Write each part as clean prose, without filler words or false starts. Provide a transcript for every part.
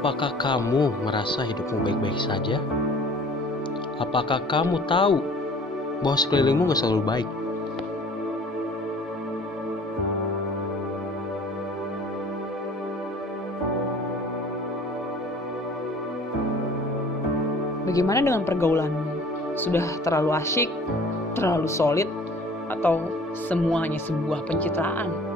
Apakah kamu merasa hidupmu baik-baik saja? Apakah kamu tahu bahwa sekelilingmu gak selalu baik? Bagaimana dengan pergaulanmu? Sudah terlalu asyik, terlalu solid, atau semuanya sebuah pencitraan?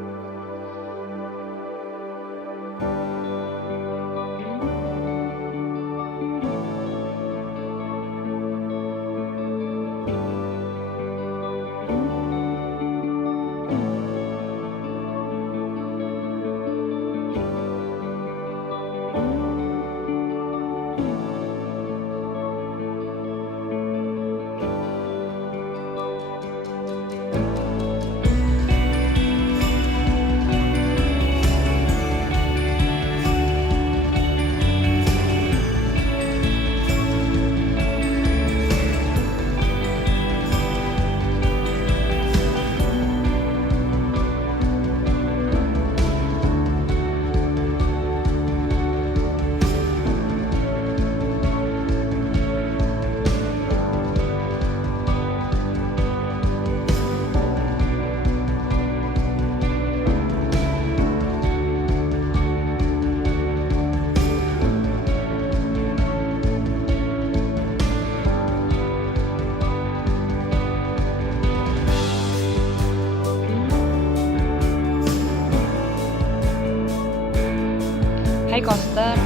Hai Koster,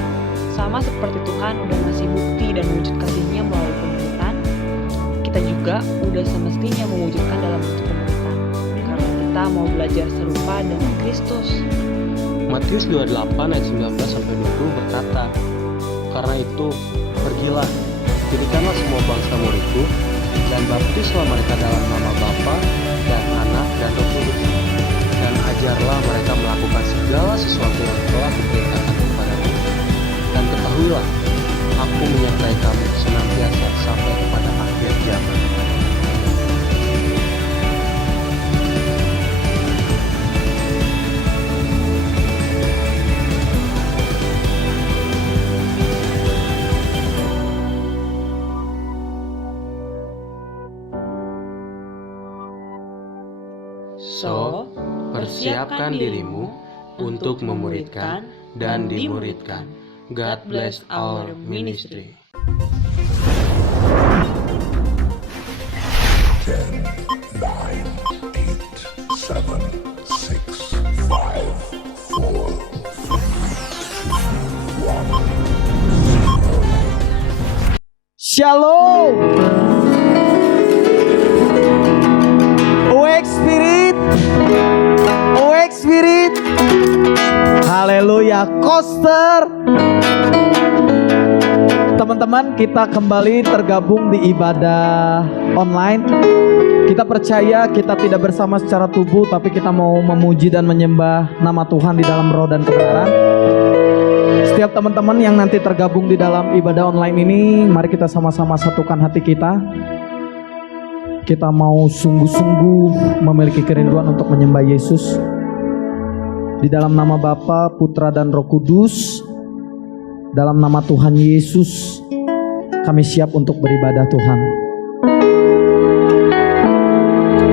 sama seperti Tuhan udah ngasih bukti dan wujud kasihnya melalui penderitaan, kita juga udah semestinya mewujudkan dalam bentuk penderitaan, karena kita mau belajar serupa dengan Kristus. Matius 28 ayat 19-20 berkata, "Karena itu, pergilah, jadikanlah semua bangsa muridku, dan baptislah mereka dalam nama Bapa dan Anak dan Roh Kudus, dan ajarlah mereka melakukan segala sesuatu yang telah kuperintahkan kepadamu. Dan ketahuilah, aku menyertai kamu senantiasa sampai kepada akhir zaman." So, persiapkan dirimu untuk memuridkan dan dimuridkan. God bless our ministry. 10, 9, 8, 7, 6, 5, 4, 3, 2, 1. Shalom. Awake spirit. Awake spirit. Haleluya. Koster. Teman-teman, kita kembali tergabung di ibadah online. Kita percaya kita tidak bersama secara tubuh, tapi kita mau memuji dan menyembah nama Tuhan di dalam roh dan kebenaran. Setiap teman-teman yang nanti tergabung di dalam ibadah online ini, mari kita sama-sama satukan hati kita. Kita mau sungguh-sungguh memiliki kerinduan untuk menyembah Yesus. Di dalam nama Bapa, Putra dan Roh Kudus, dalam nama Tuhan Yesus, kami siap untuk beribadah Tuhan.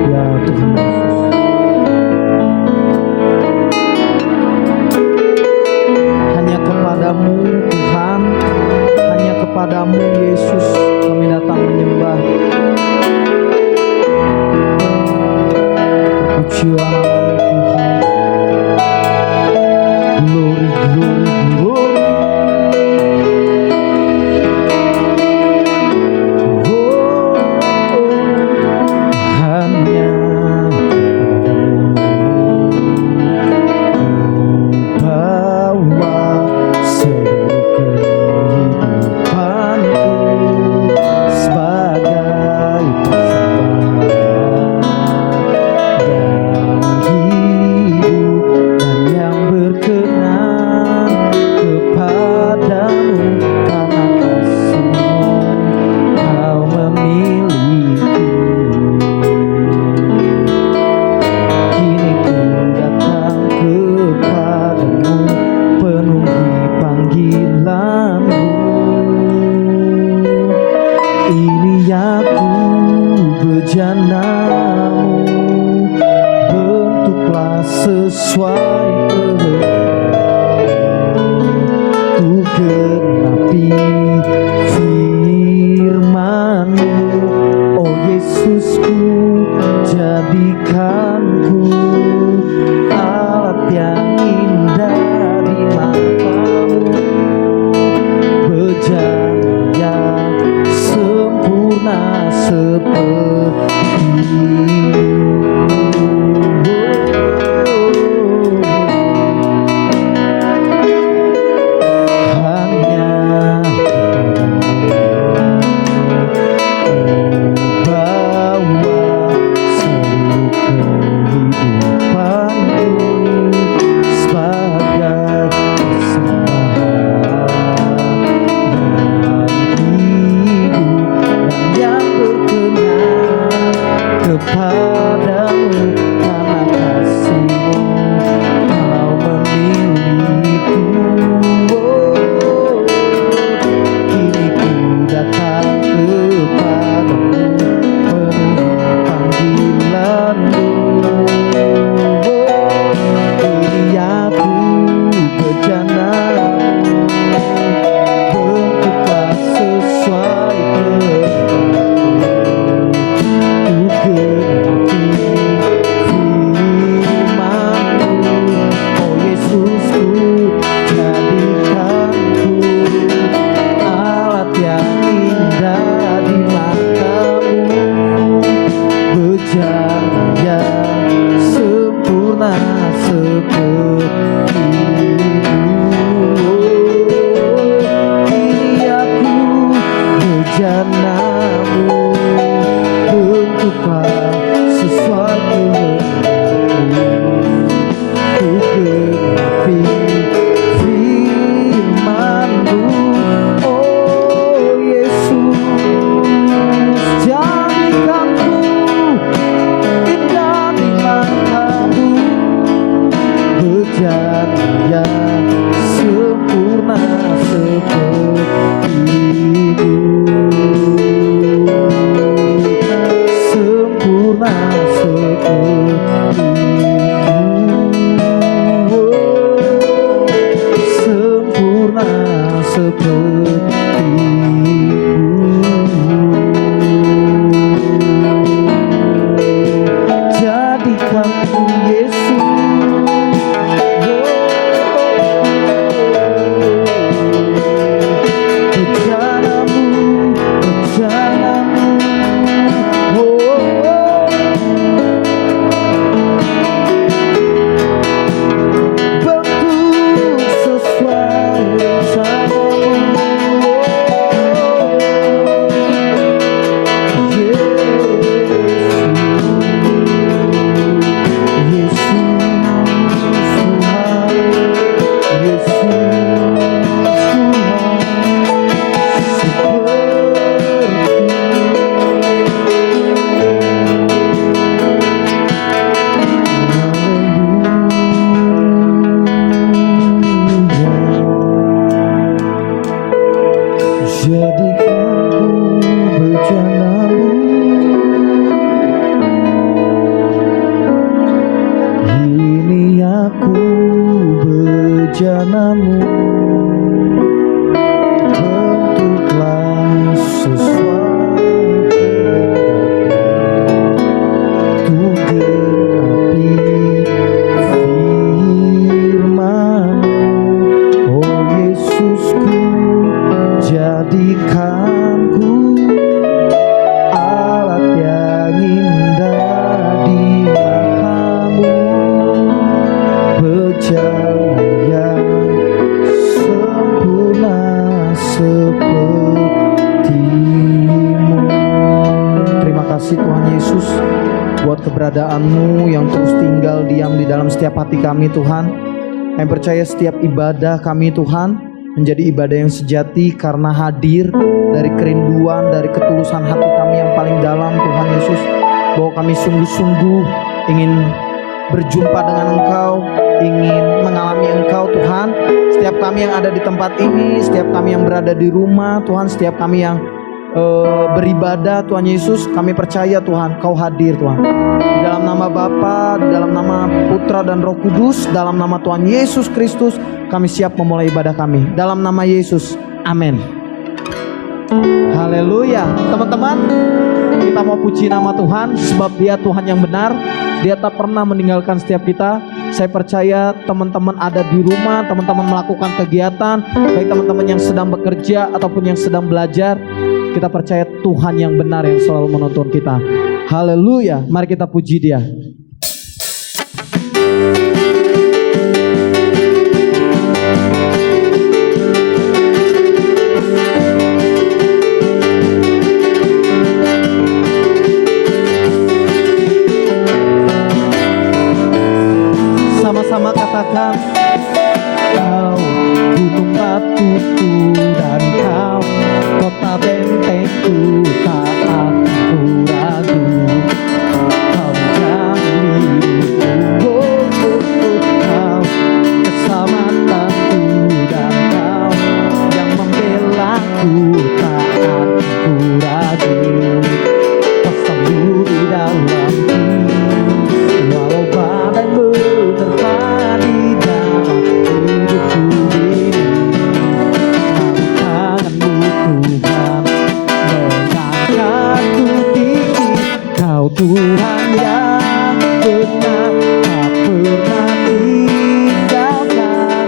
Ya Tuhan Yesus. Hanya kepadamu Tuhan, hanya kepadamu Yesus kami datang menyembah. Pujian Tuhan. Glory, glory, glory. Oh, hanya bejanamu, bentuklah sesuai kehendak-Mu, genapi firman-Mu. Oh Yesusku, jadikanku alat yang indah di mata-Mu, bejana yang sempurna kepadamu, karena kasih-Mu Kau memilihku. Kini ku datang kepadamu, penuh panggilan-Mu. Ini aku bejana-Mu, bentuklah sesuai bejana-Mu, bentuklah sesuai kehendak-Mu, genapi firman-Mu. Oh Yesusku, jadikanku alat yang indah di mata-Mu, bejana seperti-Mu. Terima kasih Tuhan Yesus buat keberadaan-Mu yang terus tinggal diam di dalam setiap hati kami Tuhan. Kami percaya setiap ibadah kami Tuhan menjadi ibadah yang sejati karena hadir dari kerinduan, dari ketulusan hati kami yang paling dalam Tuhan Yesus. Bahwa kami sungguh-sungguh ingin berjumpa dengan Engkau, ingin mengalami Engkau Tuhan. Setiap kami yang ada di tempat ini, setiap kami yang berada di rumah Tuhan, setiap kami yang beribadah Tuhan Yesus, kami percaya Tuhan Kau hadir Tuhan. Di dalam nama Bapa, di dalam nama Putra dan Roh Kudus, dalam nama Tuhan Yesus Kristus, kami siap memulai ibadah kami. Dalam nama Yesus, amin. Haleluya. Teman-teman, kita mau puji nama Tuhan sebab Dia Tuhan yang benar. Dia tak pernah meninggalkan setiap kita. Saya percaya teman-teman ada di rumah, teman-teman melakukan kegiatan, baik teman-teman yang sedang bekerja ataupun yang sedang belajar, kita percaya Tuhan yang benar yang selalu menuntun kita. Haleluya. Mari kita puji Dia. Sama-sama katakan, Kau gunung batuku dan Kau kota bentengku, tak aku ragu. Kau jamin hidupku, Kau keselamatanku dan Kau yang membelaku, tak aku ragu. Kau selalu di dalamku, walau badai menerpa di dalam hidupku ini. Tanganmu Tuhan mengangkatku tinggi. Kau Tuhan yang benar, tak pernah tinggalkan.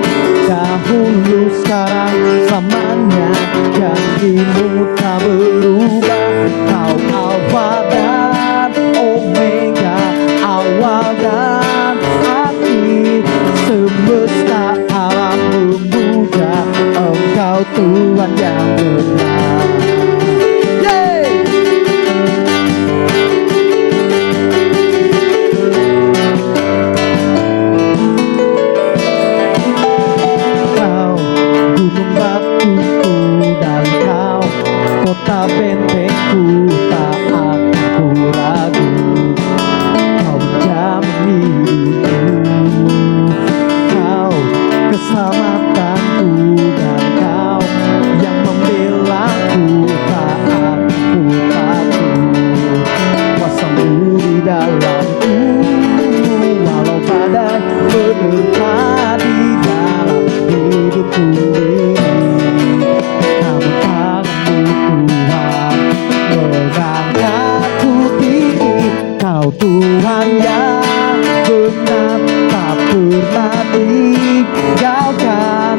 Dahulu sekarang selamanya, janjimu tak berubah. Kau Alfa dan Omega, awal dan akhir. Semesta alam memuja Engkau Tuhan yang benar. Yeay! Kau gunung batuku dan Kau kota bentengku, tak aku ragu. Kau jamin hidupku, Kau keselamatanku dan Kau yang membelaku, tak aku takut. Kuasamu di dalamku, walau badai menerpa di dalam hidupku ini. Namun tanganmu Tuhan mengangkatku tinggi. Kau Tuhan yang benar, tak pernah tinggalkan.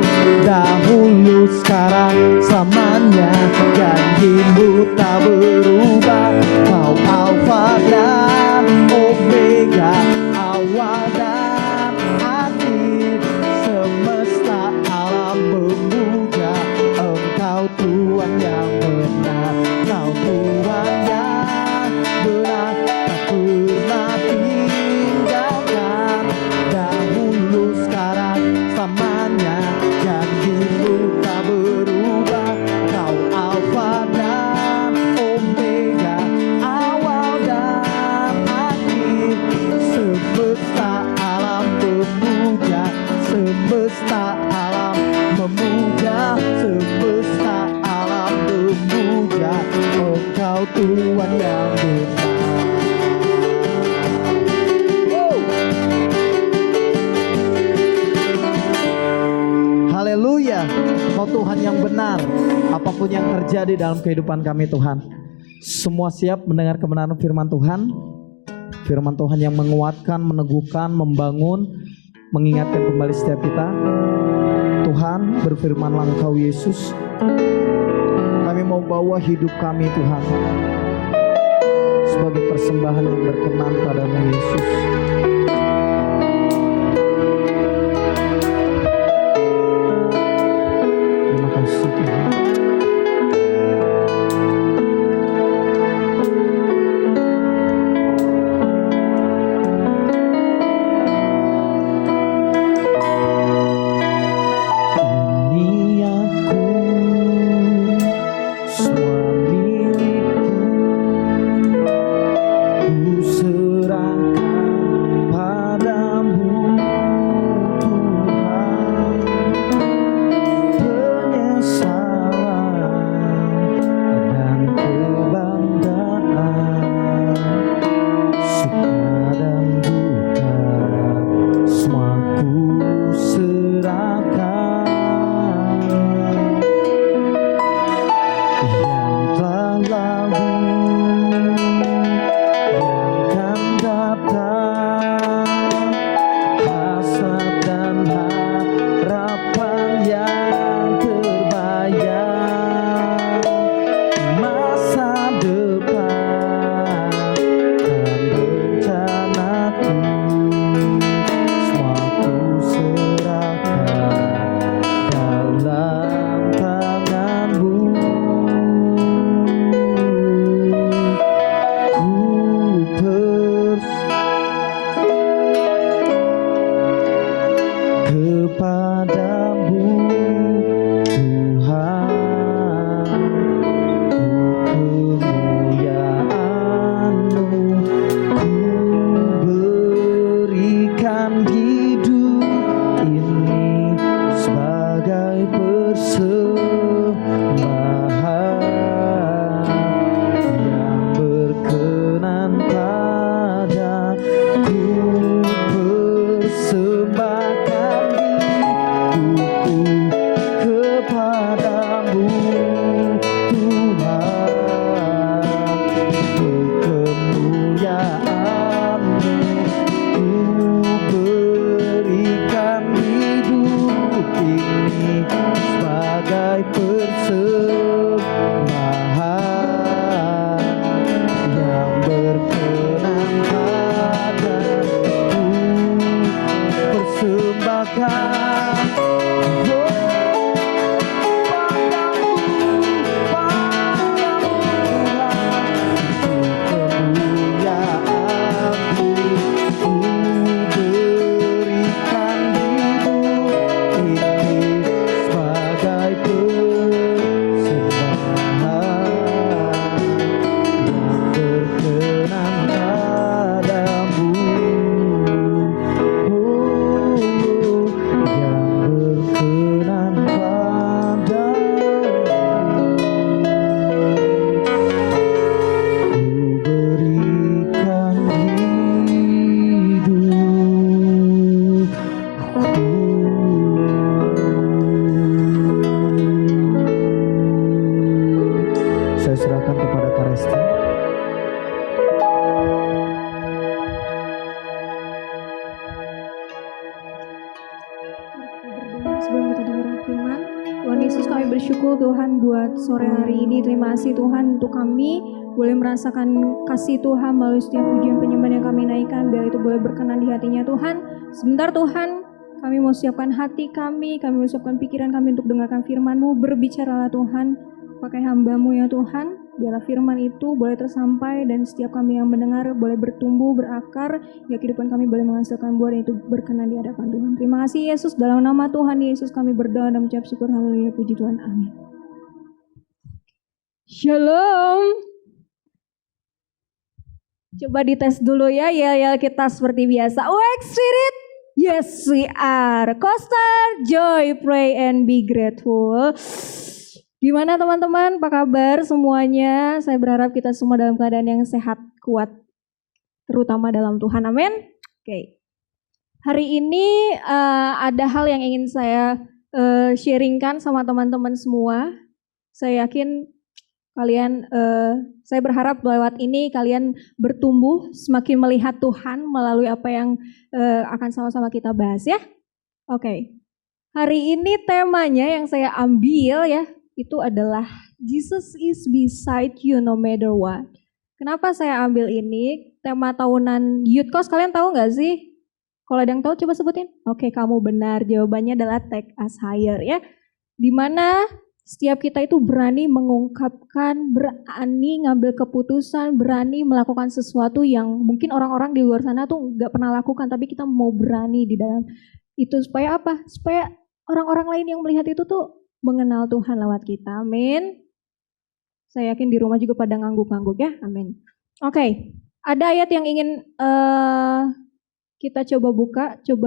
Dahulu sekarang selamanya, janjimu tak berubah. Kau Alfa dan Omega, awal dan akhir. Semesta alam memuja Engkau Tuhan yang benar. Kau Tuhan yang benar, tak pernah tinggalkan. Dahulu sekarang selamanya, janjimu tak berubah. Kau Alfa dan Omega, awal dan akhir. Semesta alam memuja, semesta alam memuja, semesta alam memuja Engkau Tuhan yang benar. Haleluya. Kau Tuhan yang benar. Apapun yang terjadi dalam kehidupan kami Tuhan, semua siap mendengar kebenaran firman Tuhan. Firman Tuhan yang menguatkan, meneguhkan, membangun, mengingatkan kembali setiap kita. Tuhan, berfirmanlah Engkau Yesus. Kami mau bawa hidup kami Tuhan sebagai persembahan yang berkenan padamu Yesus. Terima kasih Tuhan. Ini aku, semua milikku, ku serahkan Tuhan buat sore hari ini. Terima kasih Tuhan untuk kami boleh merasakan kasih Tuhan melalui setiap pujian penyembahan yang kami naikkan. Biar itu boleh berkenan di hatinya Tuhan. Sebentar Tuhan, kami mau siapkan hati kami mau siapkan pikiran kami untuk dengarkan firman-Mu. Berbicaralah Tuhan, pakai hamba-Mu ya Tuhan. Biarlah firman itu boleh tersampai dan setiap kami yang mendengar boleh bertumbuh, berakar, ya kehidupan kami boleh menghasilkan buah dan itu berkenan di hadapan Tuhan. Terima kasih Yesus, dalam nama Tuhan Yesus kami berdoa dan mengucap syukur. Haleluya, puji Tuhan, amin. Shalom. Coba dites dulu ya, yel-yel kita seperti biasa. Awake Spirit, yes we are. Coaster, joy, pray and be grateful. Gimana teman-teman, apa kabar semuanya? Saya berharap kita semua dalam keadaan yang sehat, kuat, terutama dalam Tuhan, amin. Oke. Hari ini ada hal yang ingin saya sharingkan sama teman-teman semua. Saya yakin kalian, saya berharap lewat ini kalian bertumbuh, semakin melihat Tuhan melalui apa yang akan sama-sama kita bahas ya. Oke. Hari ini temanya yang saya ambil ya, itu adalah Jesus is beside you no matter what. Kenapa saya ambil ini? Tema tahunan Youth Coast, kalian tahu nggak sih? Kalau ada yang tahu coba sebutin. Oke, kamu benar. Jawabannya adalah Take Us Higher ya. Dimana setiap kita itu berani mengungkapkan, berani ngambil keputusan, berani melakukan sesuatu yang mungkin orang-orang di luar sana tuh nggak pernah lakukan, tapi kita mau berani di dalam itu. Supaya apa? Supaya orang-orang lain yang melihat itu tuh mengenal Tuhan lewat kita, amin. Saya yakin di rumah juga pada ngangguk-ngangguk ya, amin. Oke, ada ayat yang ingin kita coba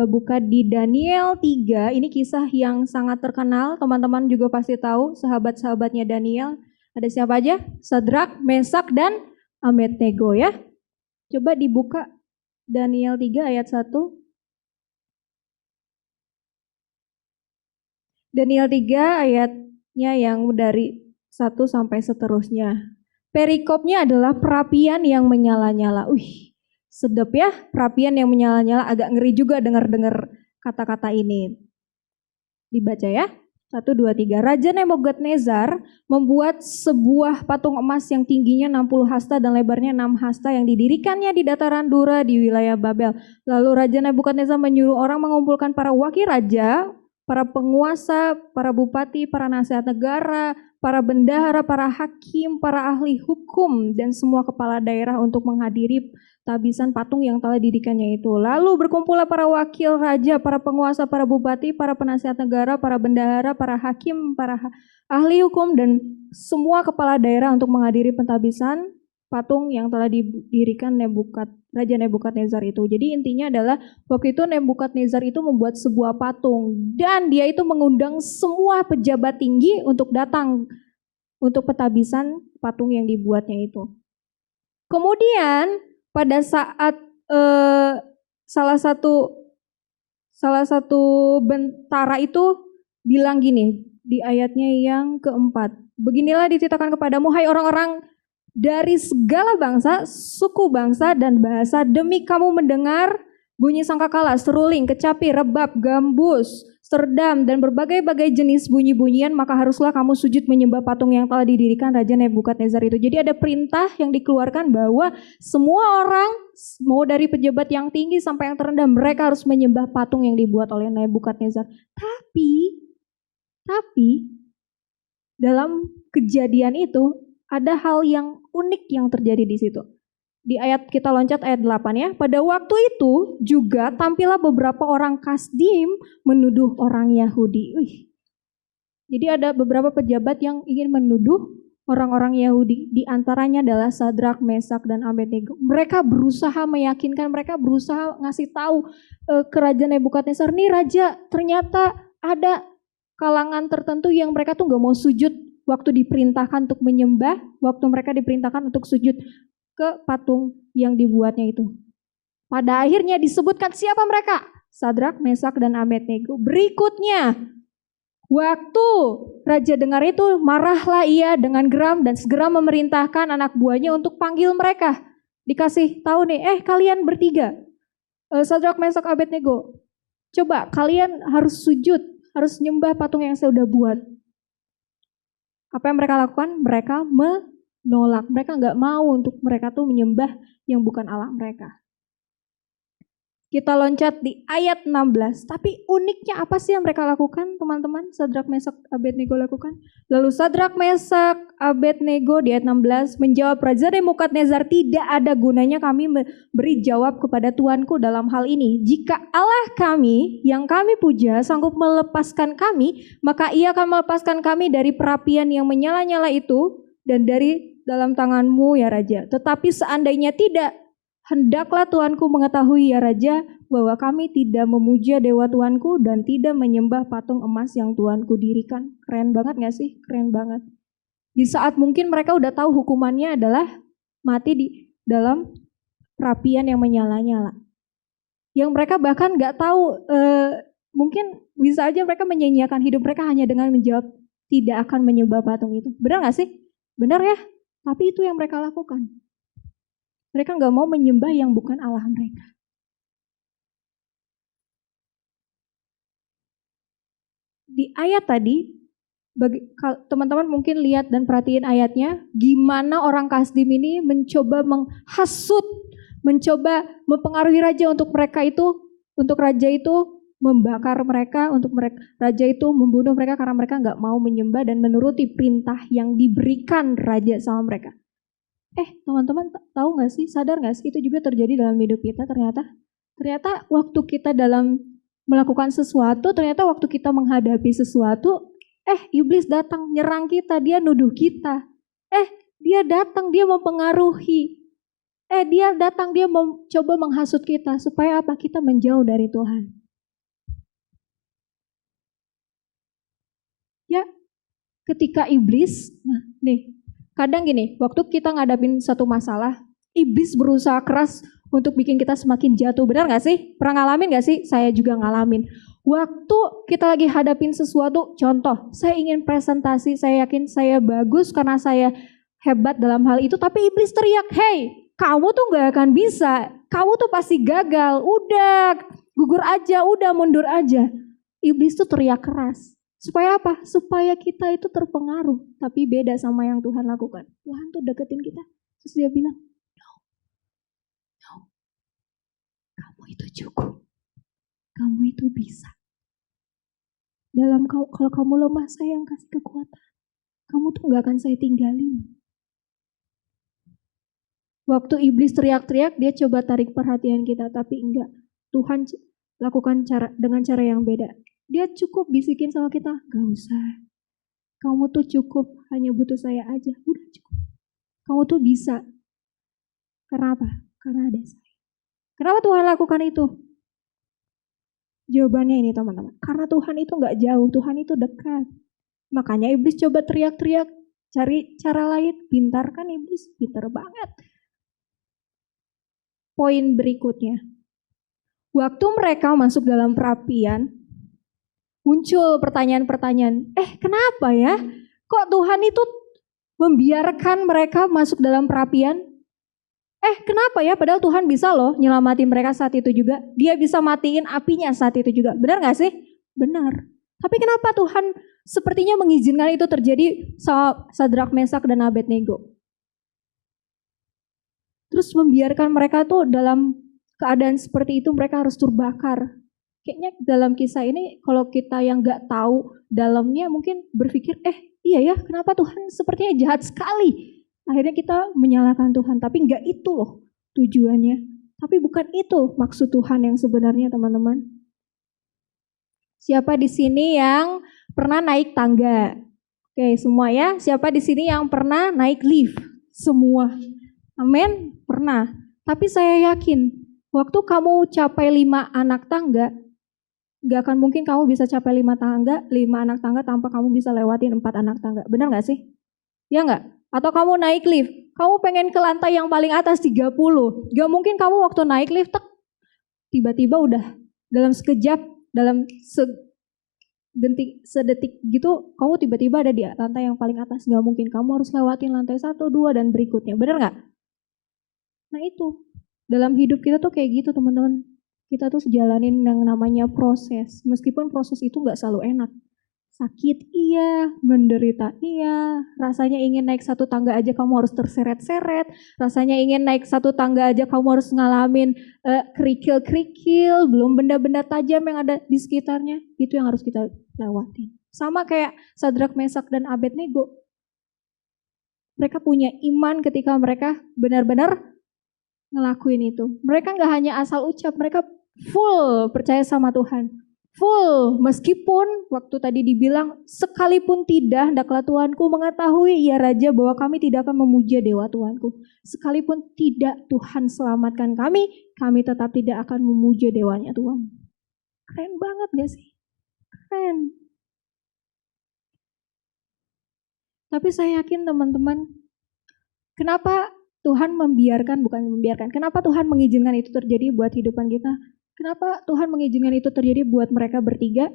buka di Daniel 3. Ini kisah yang sangat terkenal, teman-teman juga pasti tahu, sahabat-sahabatnya Daniel. Ada siapa aja? Sadrak, Mesak, dan Abednego ya. Coba dibuka Daniel 3 ayat 1. Daniel 3 ayatnya yang dari 1 sampai seterusnya. Perikopnya adalah perapian yang menyala-nyala. Sedap ya, perapian yang menyala-nyala, agak ngeri juga dengar-dengar kata-kata ini. Dibaca ya. 1, 2, 3. Raja Nebukadnezar membuat sebuah patung emas yang tingginya 60 hasta dan lebarnya 6 hasta yang didirikannya di dataran Dura di wilayah Babel. Lalu Raja Nebukadnezar menyuruh orang mengumpulkan para wakil raja, para penguasa, para bupati, para nasihat negara, para bendahara, para hakim, para ahli hukum, dan semua kepala daerah untuk menghadiri tabisan patung yang telah didirikannya itu. Lalu berkumpullah para wakil raja, para penguasa, para bupati, para penasihat negara, para bendahara, para hakim, para ahli hukum, dan semua kepala daerah untuk menghadiri pentabisan patung yang telah didirikan Raja Nebukadnezar itu. Jadi intinya adalah waktu itu Nebukadnezar itu membuat sebuah patung dan dia itu mengundang semua pejabat tinggi untuk datang untuk pentabisan patung yang dibuatnya itu. Kemudian pada saat salah satu bentara itu bilang gini di ayatnya yang keempat. Beginilah diceritakan kepadamu hai orang-orang dari segala bangsa, suku bangsa, dan bahasa, demi kamu mendengar bunyi sangkakala, seruling, kecapi, rebab, gambus, serdam, dan berbagai-bagai jenis bunyi-bunyian, maka haruslah kamu sujud menyembah patung yang telah didirikan Raja Nebukadnezar itu. Jadi ada perintah yang dikeluarkan bahwa semua orang, mau dari pejabat yang tinggi sampai yang terendah, mereka harus menyembah patung yang dibuat oleh Nebukadnezar. Tapi dalam kejadian itu, ada hal yang unik yang terjadi di situ. Di ayat kita loncat ayat 8 ya. Pada waktu itu juga tampillah beberapa orang Kasdim menuduh orang Yahudi. Jadi ada beberapa pejabat yang ingin menuduh orang-orang Yahudi. Di antaranya adalah Sadrak, Mesak, dan Abednego. Mereka berusaha meyakinkan, mereka berusaha ngasih tahu ke Raja Nebukadnezar, nih Raja, ternyata ada kalangan tertentu yang mereka tuh gak mau sujud waktu diperintahkan untuk menyembah, waktu mereka diperintahkan untuk sujud ke patung yang dibuatnya itu. Pada akhirnya disebutkan siapa mereka? Sadrak, Mesak, dan Abednego. Berikutnya, waktu raja dengar itu, marahlah ia dengan geram dan segera memerintahkan anak buahnya untuk panggil mereka. Dikasih tahu nih, kalian bertiga, Sadrak, Mesak, Abednego, coba kalian harus sujud, harus nyembah patung yang saya udah buat. Apa yang mereka lakukan? Mereka menolak. Mereka nggak mau untuk mereka tuh menyembah yang bukan Allah mereka. Kita loncat di ayat 16. Tapi uniknya apa sih yang mereka lakukan, teman-teman? Sadrak, Mesak, Abednego lakukan. Lalu Sadrak, Mesak, Abednego di ayat 16 menjawab, Raja Nebukadnezar, tidak ada gunanya kami beri jawab kepada Tuanku dalam hal ini. Jika Allah kami yang kami puja sanggup melepaskan kami, maka ia akan melepaskan kami dari perapian yang menyala-nyala itu dan dari dalam tanganmu ya Raja. Tetapi seandainya tidak, hendaklah Tuanku mengetahui ya Raja, bahwa kami tidak memuja dewa Tuanku dan tidak menyembah patung emas yang Tuanku dirikan. Keren banget gak sih? Keren banget. Di saat mungkin mereka udah tahu hukumannya adalah mati di dalam perapian yang menyala-nyala. Yang mereka bahkan gak tahu, mungkin bisa aja mereka menyanyiakan hidup mereka hanya dengan menjawab tidak akan menyembah patung itu. Benar gak sih? Benar ya? Tapi itu yang mereka lakukan. Mereka nggak mau menyembah yang bukan Allah mereka. Di ayat tadi, teman-teman mungkin lihat dan perhatiin ayatnya, gimana orang Kasdim ini mencoba menghasut, mencoba mempengaruhi raja untuk mereka itu, untuk raja itu membakar mereka, untuk raja itu membunuh mereka karena mereka nggak mau menyembah dan menuruti perintah yang diberikan raja sama mereka. Teman-teman tahu gak sih, sadar gak sih, itu juga terjadi dalam hidup kita ternyata. Ternyata waktu kita dalam melakukan sesuatu, ternyata waktu kita menghadapi sesuatu, iblis datang nyerang kita, dia nuduh kita. Dia datang, dia mempengaruhi. Dia datang, dia coba menghasut kita, supaya apa? Kita menjauh dari Tuhan. Ya, ketika iblis, nah nih, kadang gini, waktu kita ngadapin satu masalah, iblis berusaha keras untuk bikin kita semakin jatuh. Benar gak sih? Pernah ngalamin gak sih? Saya juga ngalamin. Waktu kita lagi hadapin sesuatu, contoh, saya ingin presentasi, saya yakin saya bagus karena saya hebat dalam hal itu, tapi iblis teriak, hey, kamu tuh gak akan bisa, kamu tuh pasti gagal, udah gugur aja, udah mundur aja. Iblis tuh teriak keras. Supaya apa? Supaya kita itu terpengaruh. Tapi beda sama yang Tuhan lakukan. Tuhan tuh deketin kita. Terus dia bilang, no. Kamu itu cukup. Kamu itu bisa. Kalau kamu lemah, saya yang kasih kekuatan. Kamu tuh gak akan saya tinggalin. Waktu iblis teriak-teriak, dia coba tarik perhatian kita. Tapi enggak. Tuhan lakukan dengan cara yang beda. Dia cukup bisikin sama kita, gak usah. Kamu tuh cukup, hanya butuh saya aja. Udah cukup. Kamu tuh bisa. Karena apa? Karena ada saya. Kenapa Tuhan lakukan itu? Jawabannya ini teman-teman. Karena Tuhan itu gak jauh, Tuhan itu dekat. Makanya iblis coba teriak-teriak, cari cara lain. Pintar kan iblis? Pintar banget. Poin berikutnya. Waktu mereka masuk dalam perapian, muncul pertanyaan-pertanyaan, kenapa ya? Kok Tuhan itu membiarkan mereka masuk dalam perapian? Kenapa ya? Padahal Tuhan bisa loh nyelamatin mereka saat itu juga. Dia bisa matiin apinya saat itu juga. Benar gak sih? Benar. Tapi kenapa Tuhan sepertinya mengizinkan itu terjadi sama Sadrak, Mesak, dan Abednego? Terus membiarkan mereka tuh dalam keadaan seperti itu, mereka harus terbakar. Kayaknya dalam kisah ini kalau kita yang gak tahu dalamnya mungkin berpikir, iya ya kenapa Tuhan sepertinya jahat sekali. Akhirnya kita menyalahkan Tuhan, tapi gak itu loh tujuannya. Tapi bukan itu maksud Tuhan yang sebenarnya teman-teman. Siapa di sini yang pernah naik tangga? Oke semua ya, siapa di sini yang pernah naik lift? Semua. Amin, pernah. Tapi saya yakin waktu kamu capai 5 anak tangga, gak akan mungkin kamu bisa capai 5 anak tangga tanpa kamu bisa lewatin 4 anak tangga. Benar gak sih? Ya gak? Atau kamu naik lift, kamu pengen ke lantai yang paling atas 30. Gak mungkin kamu waktu naik lift, tiba-tiba udah dalam sekejap, dalam sedetik gitu, kamu tiba-tiba ada di lantai yang paling atas. Gak mungkin, kamu harus lewatin lantai 1, 2, dan berikutnya. Benar gak? Nah itu, dalam hidup kita tuh kayak gitu teman-teman. Kita tuh jalanin yang namanya proses. Meskipun proses itu gak selalu enak. Sakit iya, menderita iya, rasanya ingin naik satu tangga aja kamu harus terseret-seret, rasanya ingin naik satu tangga aja kamu harus ngalamin kerikil-kerikil, belum benda-benda tajam yang ada di sekitarnya, itu yang harus kita lewati. Sama kayak Sadrak, Mesak, dan Abednego. Mereka punya iman ketika mereka benar-benar ngelakuin itu. Mereka nggak hanya asal ucap, mereka full percaya sama Tuhan. Full, meskipun waktu tadi dibilang sekalipun tidak, hendaklah Tuhanku mengetahui ya Raja bahwa kami tidak akan memuja dewa Tuhanku. Sekalipun tidak Tuhan selamatkan kami tetap tidak akan memuja dewanya Tuhan. Keren banget gak sih? Keren. Tapi saya yakin teman-teman, kenapa Tuhan kenapa Tuhan mengizinkan itu terjadi buat kehidupan kita? Kenapa Tuhan mengizinkan itu terjadi buat mereka bertiga?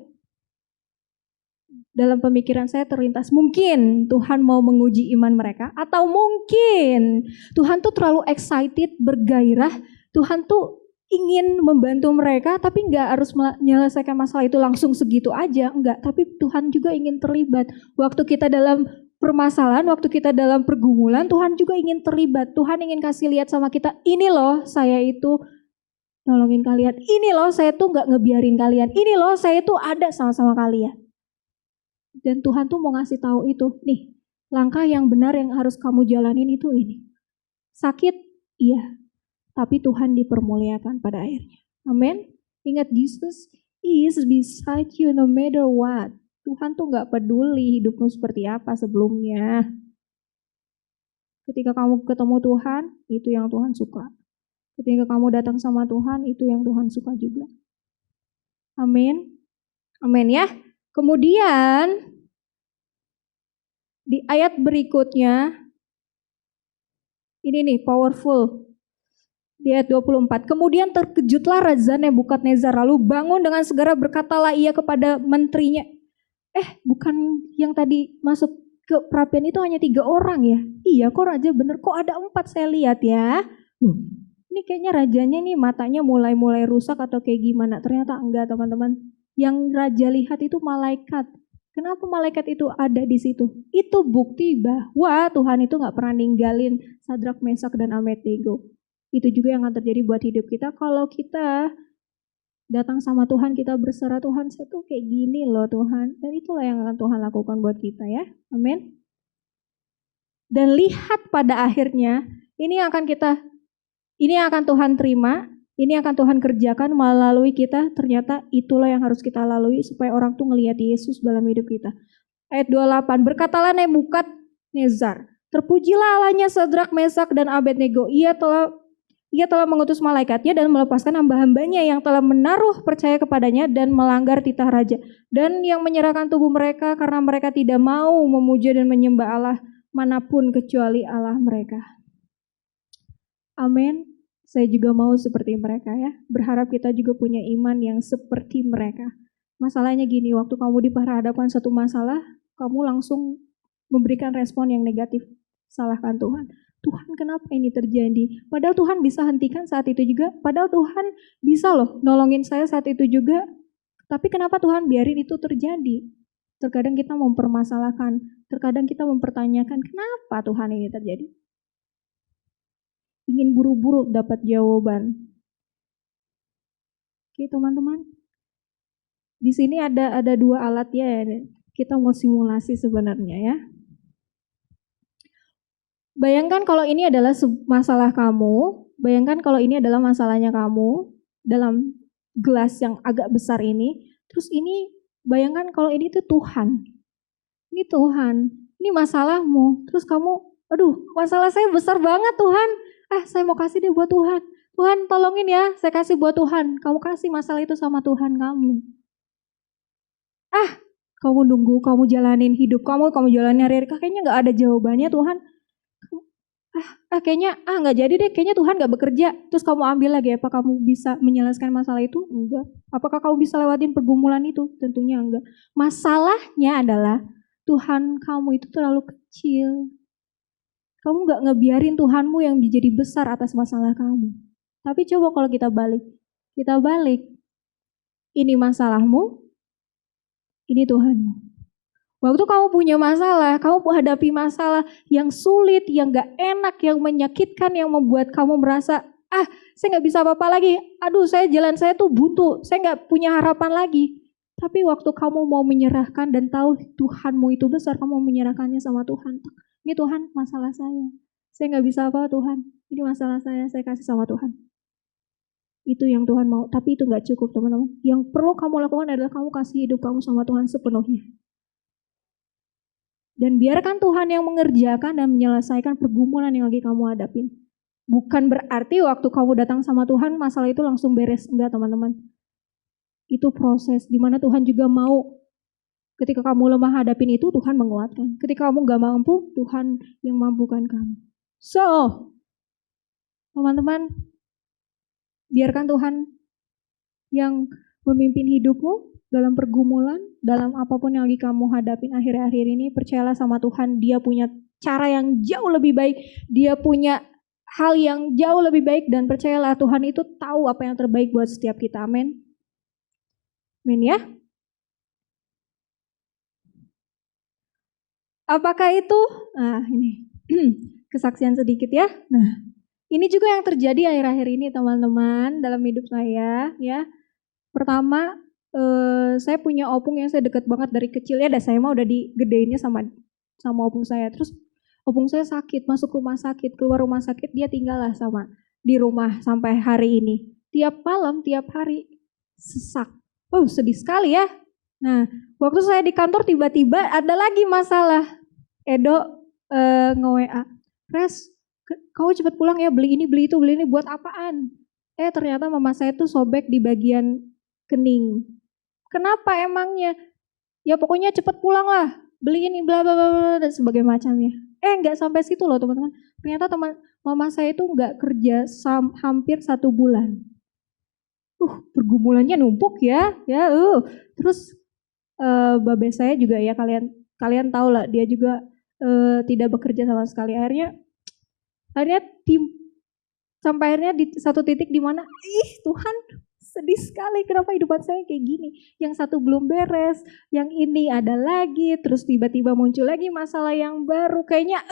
Dalam pemikiran saya terlintas, mungkin Tuhan mau menguji iman mereka, atau mungkin Tuhan tuh terlalu excited, bergairah, Tuhan tuh ingin membantu mereka, tapi nggak harus menyelesaikan masalah itu langsung segitu aja, enggak. Tapi Tuhan juga ingin terlibat. Waktu kita dalam permasalahan, waktu kita dalam pergumulan, Tuhan juga ingin terlibat. Tuhan ingin kasih lihat sama kita, ini loh saya itu nolongin kalian. Ini loh saya tuh gak ngebiarin kalian. Ini loh saya tuh ada sama-sama kalian. Dan Tuhan tuh mau ngasih tahu itu. Nih, langkah yang benar yang harus kamu jalanin itu ini. Sakit? Iya. Tapi Tuhan dipermuliakan pada akhirnya. Amin. Ingat, Jesus is beside you no matter what. Tuhan tuh gak peduli hidupmu seperti apa sebelumnya. Ketika kamu ketemu Tuhan, itu yang Tuhan suka. Ketika kamu datang sama Tuhan, itu yang Tuhan suka juga. Amin. Amin ya. Kemudian, di ayat berikutnya, ini nih, powerful. Di ayat 24, kemudian terkejutlah Raja Nebukadnezar, lalu bangun dengan segera berkatalah ia kepada menterinya, bukan yang tadi masuk ke perapian itu hanya 3 orang ya? Iya kok Raja bener, kok ada 4 saya lihat ya? Ini kayaknya rajanya nih matanya mulai rusak atau kayak gimana. Ternyata enggak teman-teman. Yang raja lihat itu malaikat. Kenapa malaikat itu ada di situ? Itu bukti bahwa Tuhan itu gak pernah ninggalin Sadrak, Mesak, dan Abednego. Itu juga yang akan terjadi buat hidup kita. Kalau kita datang sama Tuhan, kita berserah, Tuhan saya tuh kayak gini loh Tuhan. Dan itulah yang akan Tuhan lakukan buat kita ya. Amin. Dan lihat pada akhirnya, ini yang akan Tuhan terima, ini akan Tuhan kerjakan melalui kita, ternyata itulah yang harus kita lalui supaya orang tuh ngelihat Yesus dalam hidup kita. Ayat 28, berkatalah Nebukadnezar, terpujilah Allahnya Sadrak, Mesak, dan Abednego. Ia telah mengutus malaikatnya dan melepaskan hamba-hambanya yang telah menaruh percaya kepadanya dan melanggar titah raja. Dan yang menyerahkan tubuh mereka karena mereka tidak mau memuja dan menyembah Allah manapun kecuali Allah mereka. Amin. Saya juga mau seperti mereka ya. Berharap kita juga punya iman yang seperti mereka. Masalahnya gini, waktu kamu diperhadapkan satu masalah, kamu langsung memberikan respon yang negatif. Salahkan Tuhan. Tuhan kenapa ini terjadi? Padahal Tuhan bisa hentikan saat itu juga. Padahal Tuhan bisa loh nolongin saya saat itu juga. Tapi kenapa Tuhan biarin itu terjadi? Terkadang kita mempermasalahkan. Terkadang kita mempertanyakan kenapa Tuhan ini terjadi. Ingin buru-buru dapat jawaban. Oke teman-teman. Di sini ada 2 alat ya. Kita mau simulasi sebenarnya ya. Bayangkan kalau ini adalah masalah kamu. Bayangkan kalau ini adalah masalahnya kamu. Dalam gelas yang agak besar ini. Terus ini bayangkan kalau ini tuh Tuhan. Ini Tuhan. Ini masalahmu. Terus kamu, aduh masalah saya besar banget Tuhan. Saya mau kasih deh buat Tuhan. Tuhan tolongin ya, saya kasih buat Tuhan. Kamu kasih masalah itu sama Tuhan kamu. Kamu nunggu, kamu jalanin hidup kamu jalanin hari-hari. Kayaknya gak ada jawabannya Tuhan. Kayaknya gak jadi deh, kayaknya Tuhan gak bekerja. Terus kamu ambil lagi, apa kamu bisa menyelesaikan masalah itu? Enggak. Apakah kamu bisa lewatin pergumulan itu? Tentunya enggak. Masalahnya adalah Tuhan kamu itu terlalu kecil. Kamu gak ngebiarin Tuhanmu yang menjadi besar atas masalah kamu. Tapi coba kalau kita balik. Ini masalahmu, ini Tuhanmu. Waktu kamu punya masalah, kamu hadapi masalah yang sulit, yang gak enak, yang menyakitkan, yang membuat kamu merasa, saya gak bisa apa-apa lagi. Aduh, jalan saya tuh buntu, saya gak punya harapan lagi. Tapi waktu kamu mau menyerahkan dan tahu Tuhanmu itu besar, kamu menyerahkannya sama Tuhan. Ini Tuhan, masalah saya gak bisa apa Tuhan. Ini masalah saya kasih sama Tuhan. Itu yang Tuhan mau, tapi itu gak cukup teman-teman. Yang perlu kamu lakukan adalah kamu kasih hidup kamu sama Tuhan sepenuhnya. Dan biarkan Tuhan yang mengerjakan dan menyelesaikan pergumulan yang lagi kamu hadapin. Bukan berarti waktu kamu datang sama Tuhan masalah itu langsung beres. Enggak teman-teman. Itu proses dimana Tuhan juga mau ketika kamu lemah hadapin itu Tuhan menguatkan. Ketika kamu gak mampu, Tuhan yang mampukan kamu. So, teman-teman, biarkan Tuhan yang memimpin hidupmu dalam pergumulan, dalam apapun yang lagi kamu hadapin akhir-akhir ini. Percayalah sama Tuhan, Dia punya cara yang jauh lebih baik, Dia punya hal yang jauh lebih baik, dan percayalah Tuhan itu tahu apa yang terbaik buat setiap kita. Amin. Amin ya. Apakah itu? Nah ini kesaksian sedikit ya. Nah ini juga yang terjadi akhir-akhir ini teman-teman dalam hidup saya ya. Pertama saya punya opung yang saya dekat banget dari kecil ya, dan saya mah udah digedeinnya sama opung saya. Terus opung saya sakit, masuk rumah sakit, keluar rumah sakit, dia tinggal lah di rumah sampai hari ini. Tiap malam, tiap hari sesak. Sedih sekali ya. Nah, waktu saya di kantor tiba-tiba ada lagi masalah. Edo nge-WA, Res, kamu cepet pulang ya, beli ini buat apaan? Ternyata mama saya tuh sobek di bagian kening. Kenapa emangnya? Ya pokoknya cepet pulang lah, beli ini bla bla bla dan sebagainya macamnya. Nggak sampai situ loh teman-teman. Ternyata mama saya itu nggak kerja hampir 1 bulan. Pergumulannya numpuk ya. Terus babe saya juga ya, kalian tahu lah, dia juga tidak bekerja sama sekali. Akhirnya sampai akhirnya di satu titik di mana Tuhan, sedih sekali kenapa hidupan saya kayak gini. Yang satu belum beres, yang ini ada lagi, terus tiba-tiba muncul lagi masalah yang baru. Kayaknya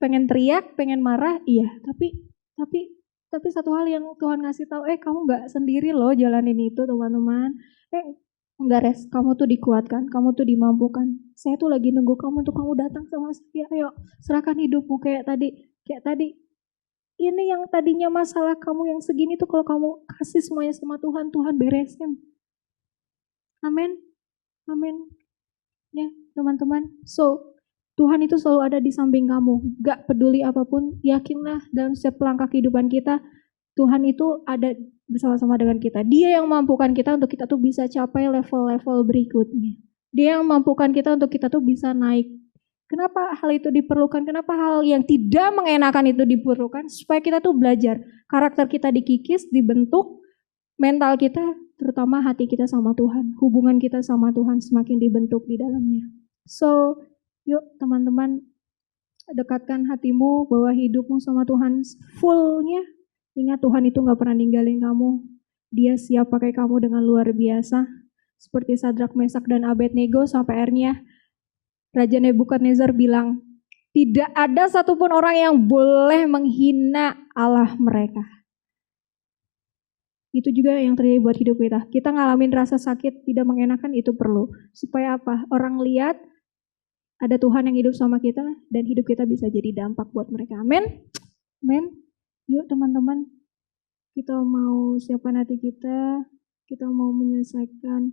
pengen teriak, pengen marah, iya. Tapi satu hal yang Tuhan ngasih tahu, kamu nggak sendiri loh jalanin itu teman-teman. Enggak Res, kamu tuh dikuatkan, kamu tuh dimampukan. Saya tuh lagi nunggu kamu untuk kamu datang sama saya. Ayo serahkan hidupmu kayak tadi. Ini yang tadinya masalah kamu yang segini tuh kalau kamu kasih semuanya sama Tuhan, Tuhan beresin. Amin. Amin. Ya teman-teman. So, Tuhan itu selalu ada di samping kamu. Gak peduli apapun, yakinlah dalam setiap langkah kehidupan kita, Tuhan itu ada bersama-sama dengan kita. Dia yang mampukan kita untuk kita tuh bisa capai level-level berikutnya. Dia yang mampukan kita untuk kita tuh bisa naik. Kenapa hal itu diperlukan? Kenapa hal yang tidak mengenakan itu diperlukan? Supaya kita tuh belajar. Karakter kita dikikis, dibentuk. Mental kita, terutama hati kita sama Tuhan. Hubungan kita sama Tuhan semakin dibentuk di dalamnya. So, yuk teman-teman, dekatkan hatimu bahwa hidupmu sama Tuhan fullnya. Ingat Tuhan itu gak pernah ninggalin kamu. Dia siap pakai kamu dengan luar biasa. Seperti Sadrak, Mesak, dan Abednego sampai akhirnya Raja Nebukadnezar bilang, tidak ada satupun orang yang boleh menghina Allah mereka. Itu juga yang terjadi buat hidup kita. Kita ngalamin rasa sakit tidak mengenakan, itu perlu. Supaya apa? Orang lihat ada Tuhan yang hidup sama kita dan hidup kita bisa jadi dampak buat mereka. Amin. Amin. Yuk teman-teman, kita mau siapkan hati kita mau menyelesaikan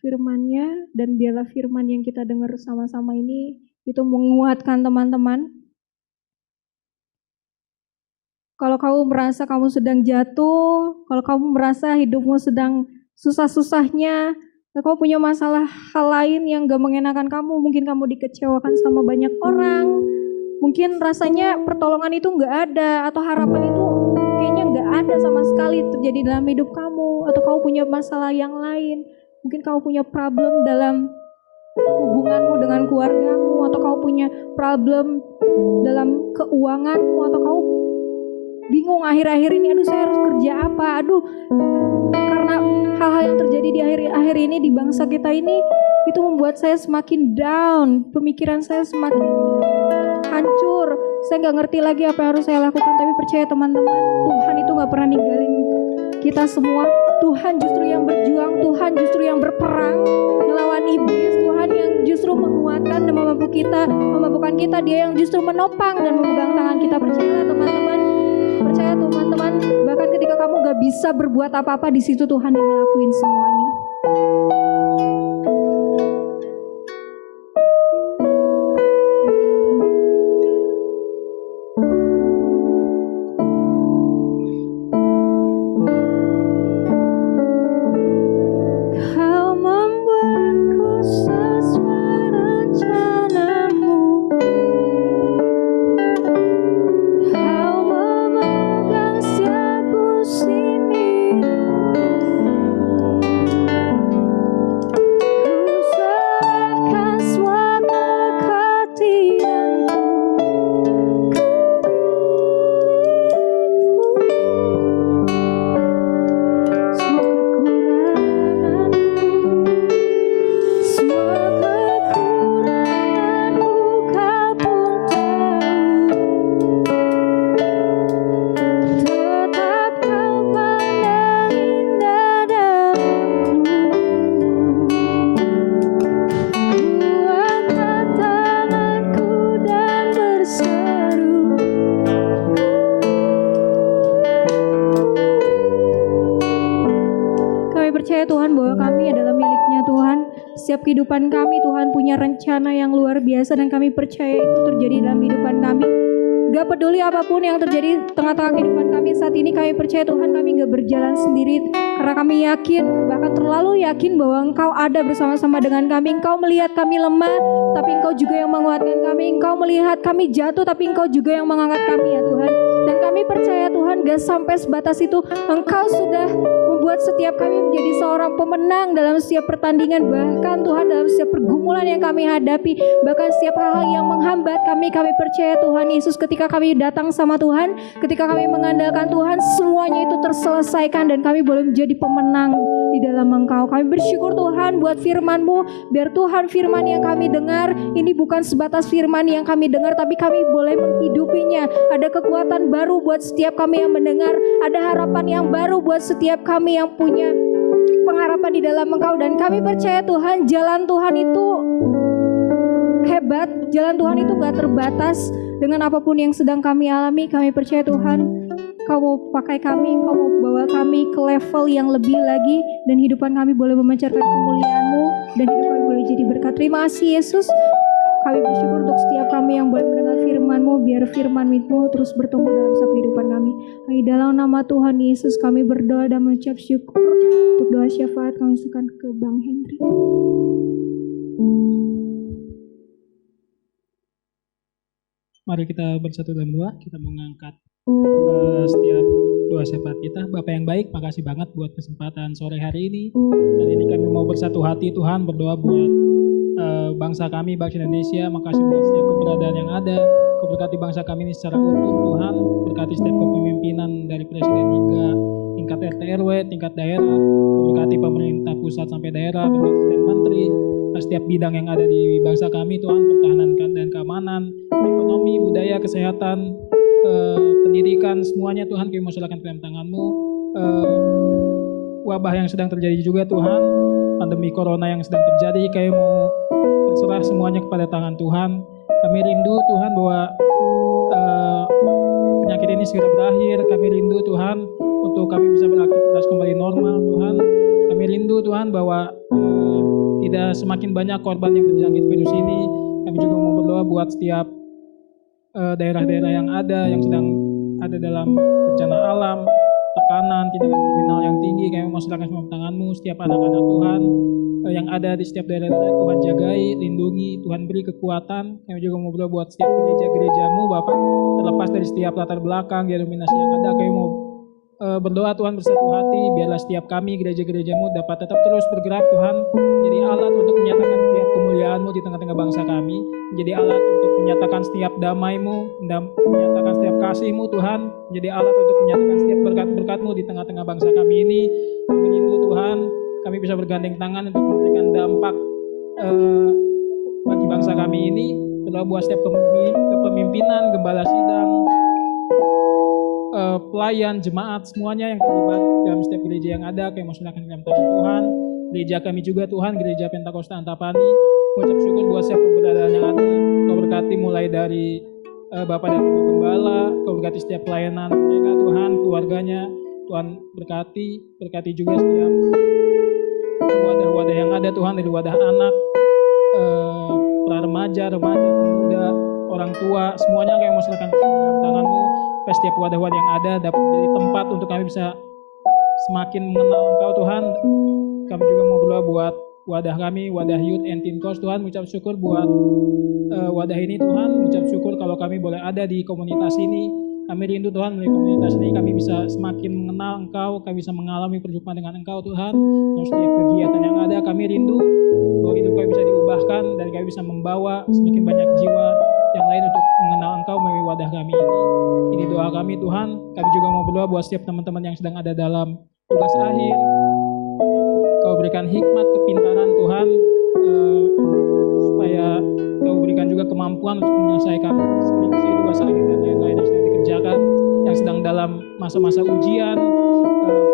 firman-Nya, dan biarlah firman yang kita dengar sama-sama ini itu menguatkan teman-teman. Kalau kamu merasa kamu sedang jatuh, kalau kamu merasa hidupmu sedang susah-susahnya, kalau kamu punya masalah hal lain yang gak mengenakan kamu, mungkin kamu dikecewakan sama banyak orang, mungkin rasanya pertolongan itu gak ada, atau harapan itu kayaknya gak ada sama sekali terjadi dalam hidup kamu, atau kamu punya masalah yang lain. Mungkin kamu punya problem dalam hubunganmu dengan keluargamu, atau kamu punya problem dalam keuanganmu, atau kamu bingung akhir-akhir ini, saya harus kerja apa? Karena hal-hal yang terjadi di akhir-akhir ini di bangsa kita ini itu membuat saya semakin down, pemikiran saya semakin hancur. Saya nggak ngerti lagi apa yang harus saya lakukan, tapi percaya teman-teman, Tuhan itu nggak pernah ninggalin kita semua. Tuhan justru yang berjuang, Tuhan justru yang berperang melawan iblis, Tuhan yang justru menguatkan dan memampukan kita, Dia yang justru menopang dan memegang tangan kita. Percayalah teman-teman, percaya teman-teman, bahkan ketika kamu gak bisa berbuat apa-apa, di situ Tuhan yang ngelakuin semuanya. Kau membuatku sesuai rencanamu. Kau memegang setiap musim hidupku. Ku serahkan semua kekhawatiranku ke dirimu. Semua kekuranganku Kau pun tahu. Tetap Kau pandang indah dalamku. Ku angkat tanganku dan berseru, kami percaya Tuhan bahwa kami adalah milik-Nya Tuhan. Setiap kehidupan kami Tuhan punya rencana yang luar biasa, dan kami percaya itu terjadi dalam kehidupan kami. Gak peduli apapun yang terjadi di tengah-tengah kehidupan kami saat ini, kami percaya Tuhan kami gak berjalan sendiri. Karena kami yakin, bahkan terlalu yakin bahwa Engkau ada bersama-sama dengan kami. Engkau melihat kami lemah, tapi Engkau juga yang menguatkan kami. Engkau melihat kami jatuh, tapi Engkau juga yang mengangkat kami ya Tuhan. Dan kami percaya Tuhan gak sampai sebatas itu, Engkau sudah membuat setiap kami menjadi seorang pemenang dalam setiap pertandingan. Bahkan Tuhan dalam setiap pergumulan yang kami hadapi, bahkan setiap hal-hal yang menghambat kami percaya Tuhan Yesus, ketika kami datang sama Tuhan, ketika kami mengandalkan Tuhan, semuanya itu terselesaikan dan kami boleh menjadi pemenang di dalam Engkau. Kami bersyukur Tuhan buat firman-Mu, biar Tuhan firman yang kami dengar ini bukan sebatas firman yang kami dengar, tapi kami boleh menghidupinya. Ada kekuatan baru buat setiap kami yang mendengar, ada harapan yang baru buat setiap kami yang punya pengharapan di dalam Engkau. Dan kami percaya Tuhan, jalan Tuhan itu hebat, jalan Tuhan itu gak terbatas dengan apapun yang sedang kami alami. Kami percaya Tuhan, Kau mau pakai kami, Kau mau bawa kami ke level yang lebih lagi, dan hidupan kami boleh memancarkan kemuliaan-Mu, dan hidup kami boleh jadi berkat. Terima kasih Yesus. Kami bersyukur untuk setiap kami yang boleh mendengar firman-Mu, biar firman-Mu terus bertumbuh dalam setiap kehidupan kami. Di dalam nama Tuhan Yesus kami berdoa dan mengucap syukur. Untuk doa syafaat kami serahkan ke Bang Henry. Mari kita bersatu dalam doa. Kita mengangkat setiap doa syafaat kita. Bapa yang baik, makasih banget buat kesempatan sore hari ini. Hari ini kami mau bersatu hati Tuhan, berdoa buat bangsa kami, bangsa Indonesia. Makasih buat setiap keberadaan yang ada. Kau berkati bangsa kami ini secara utuh Tuhan. Berkati setiap kepemimpinan dari presiden hingga tingkat RT RW, tingkat daerah. Kau berkati pemerintah pusat sampai daerah, berkati setiap menteri, setiap bidang yang ada di bangsa kami Tuhan, pertahanan dan keamanan, ekonomi, budaya, kesehatan, pendidikan, semuanya Tuhan kami mau serahkan ke dalam tangan-Mu. Wabah yang sedang terjadi juga Tuhan, pandemi corona yang sedang terjadi, kami mau berserah semuanya kepada tangan Tuhan. Kami rindu Tuhan bahwa penyakit ini segera berakhir. Kami rindu Tuhan untuk kami bisa beraktivitas kembali normal Tuhan. Kami rindu Tuhan bahwa tidak semakin banyak korban yang terjangkit virus ini. Kami juga mau berdoa buat setiap daerah-daerah yang sedang ada dalam bencana alam, tekanan, tindakan kriminal yang tinggi. Kami mau serahkan semua tangan-Mu. Setiap anak-anak Tuhan yang ada di setiap daerah-daerah, Tuhan jagai, lindungi, Tuhan beri kekuatan. Kami juga mau berdoa buat setiap gereja-gereja-Mu Bapak, terlepas dari setiap latar belakang, denominasi yang ada. Kami mau berdoa Tuhan bersatu hati, biarlah setiap kami gereja-gereja-Mu dapat tetap terus bergerak Tuhan, menjadi alat untuk menyatakan setiap kemuliaan-Mu di tengah-tengah bangsa kami, menjadi alat untuk menyatakan setiap damai-Mu, menyatakan setiap kasih-Mu Tuhan, menjadi alat untuk menyatakan setiap berkat-berkat-Mu di tengah-tengah bangsa kami ini. Kami rindu Tuhan, kami bisa bergandeng tangan untuk memberikan dampak bagi bangsa kami ini. Berdoa buat setiap kepemimpinan, gembala sidang, pelayan, jemaat, semuanya yang terlibat dalam setiap gereja yang ada, kami mau serahkan dalam tangan Tuhan. Gereja kami juga Tuhan, Gereja Pentakosta Antapani, mengucap syukur buat setiap keberadaan yang ada. Kau berkati mulai dari Bapak dan Ibu Gembala, Kau berkati setiap pelayanan mereka Tuhan, keluarganya, Tuhan berkati juga setiap wadah-wadah yang ada Tuhan, dari wadah anak, remaja, pemuda, orang tua, semuanya kami mau serahkan dalam tangan-Mu. Setiap wadah-wadah yang ada dapat menjadi tempat untuk kami bisa semakin mengenal Engkau Tuhan. Kami juga mau berdoa buat wadah kami, wadah Youth and Teen Course Tuhan, mengucap syukur buat wadah ini Tuhan, mengucap syukur kalau kami boleh ada di komunitas ini. Kami rindu Tuhan, melalui komunitas ini kami bisa semakin mengenal Engkau, kami bisa mengalami perjumpaan dengan Engkau Tuhan. Dan setiap kegiatan yang ada kami rindu bahwa hidup kami bisa diubahkan dan kami bisa membawa semakin banyak jiwa yang lain untuk mengenal Engkau melalui wadah kami ini. Ini doa kami Tuhan. Kami juga mau berdoa buat setiap teman-teman yang sedang ada dalam tugas akhir. Kau berikan hikmat, kepintaran Tuhan, supaya Kau berikan juga kemampuan untuk menyelesaikan skripsi, tugas akhir dan lain-lain yang sedang dikerjakan, yang sedang dalam masa-masa ujian,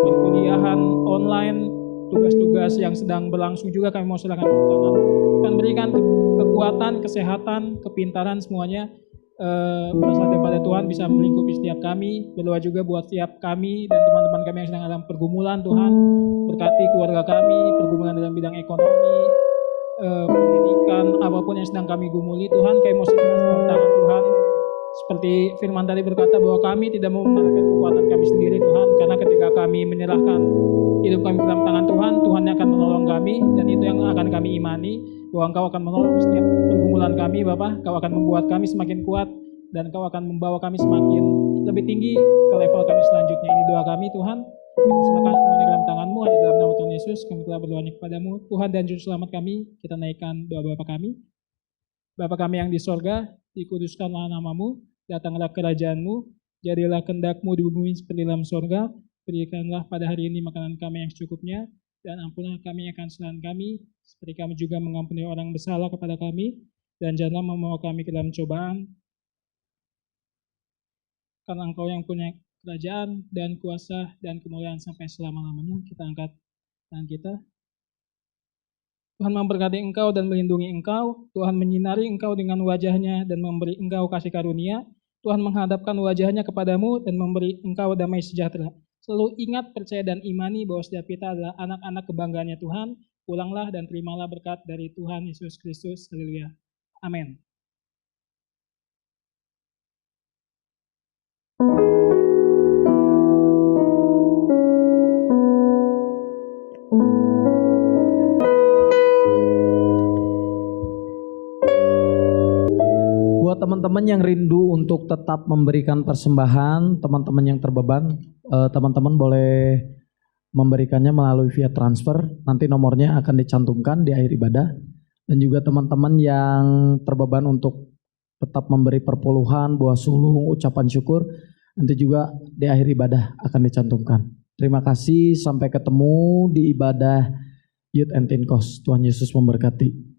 perkuliahan online, tugas-tugas yang sedang berlangsung juga kami mau serahkan ke tangan-Mu. Dan berikan kekuatan, kesehatan, kepintaran semuanya berasal daripada Tuhan bisa melingkupi setiap kami. Berdoa juga buat setiap kami dan teman-teman kami yang sedang dalam pergumulan Tuhan. Berkati keluarga kami, pergumulan dalam bidang ekonomi, pendidikan, apapun yang sedang kami gumuli Tuhan, kami mau serahkan dalam tangan Tuhan. Seperti firman tadi berkata bahwa kami tidak mau menyerahkan kekuatan kami sendiri Tuhan, karena ketika kami menyerahkan hidup kami ke dalam tangan Tuhan, Tuhan akan menolong kami, dan itu yang akan kami imani, bahwa Engkau akan menolong setiap pergumulan kami Bapa. Kau akan membuat kami semakin kuat, dan Kau akan membawa kami semakin lebih tinggi ke level kami selanjutnya. Ini doa kami Tuhan. Kami serahkan semua dalam tangan-Mu, hanya dalam nama Tuhan Yesus kami telah berdoa kepada-Mu. Tuhan dan Juru Selamat kami, kita naikkan doa Bapa kami. Bapa kami yang di sorga, dikuduskanlah nama-Mu, datanglah kerajaan-Mu, jadilah kehendak-Mu di bumi seperti dalam sorga. Berikanlah pada hari ini makanan kami yang secukupnya, dan ampunilah kami akan kesalahan kami, seperti kami juga mengampuni orang bersalah kepada kami, dan janganlah membawa kami ke dalam cobaan, karena Engkau yang punya kerajaan dan kuasa dan kemuliaan sampai selama-lamanya. Kita angkat tangan kita. Tuhan memberkati engkau dan melindungi engkau. Tuhan menyinari engkau dengan wajah-Nya dan memberi engkau kasih karunia. Tuhan menghadapkan wajah-Nya kepadamu dan memberi engkau damai sejahtera. Selalu ingat, percaya dan imani bahwa setiap kita adalah anak-anak kebanggaannya Tuhan. Pulanglah dan terimalah berkat dari Tuhan Yesus Kristus. Haleluya. Amin. Buat teman-teman yang rindu untuk tetap memberikan persembahan, teman-teman yang terbeban, teman-teman boleh memberikannya melalui via transfer. Nanti nomornya akan dicantumkan di akhir ibadah. Dan juga teman-teman yang terbeban untuk tetap memberi perpuluhan, buah sulung, ucapan syukur, nanti juga di akhir ibadah akan dicantumkan. Terima kasih, sampai ketemu di ibadah Youth and Teen Course. Tuhan Yesus memberkati.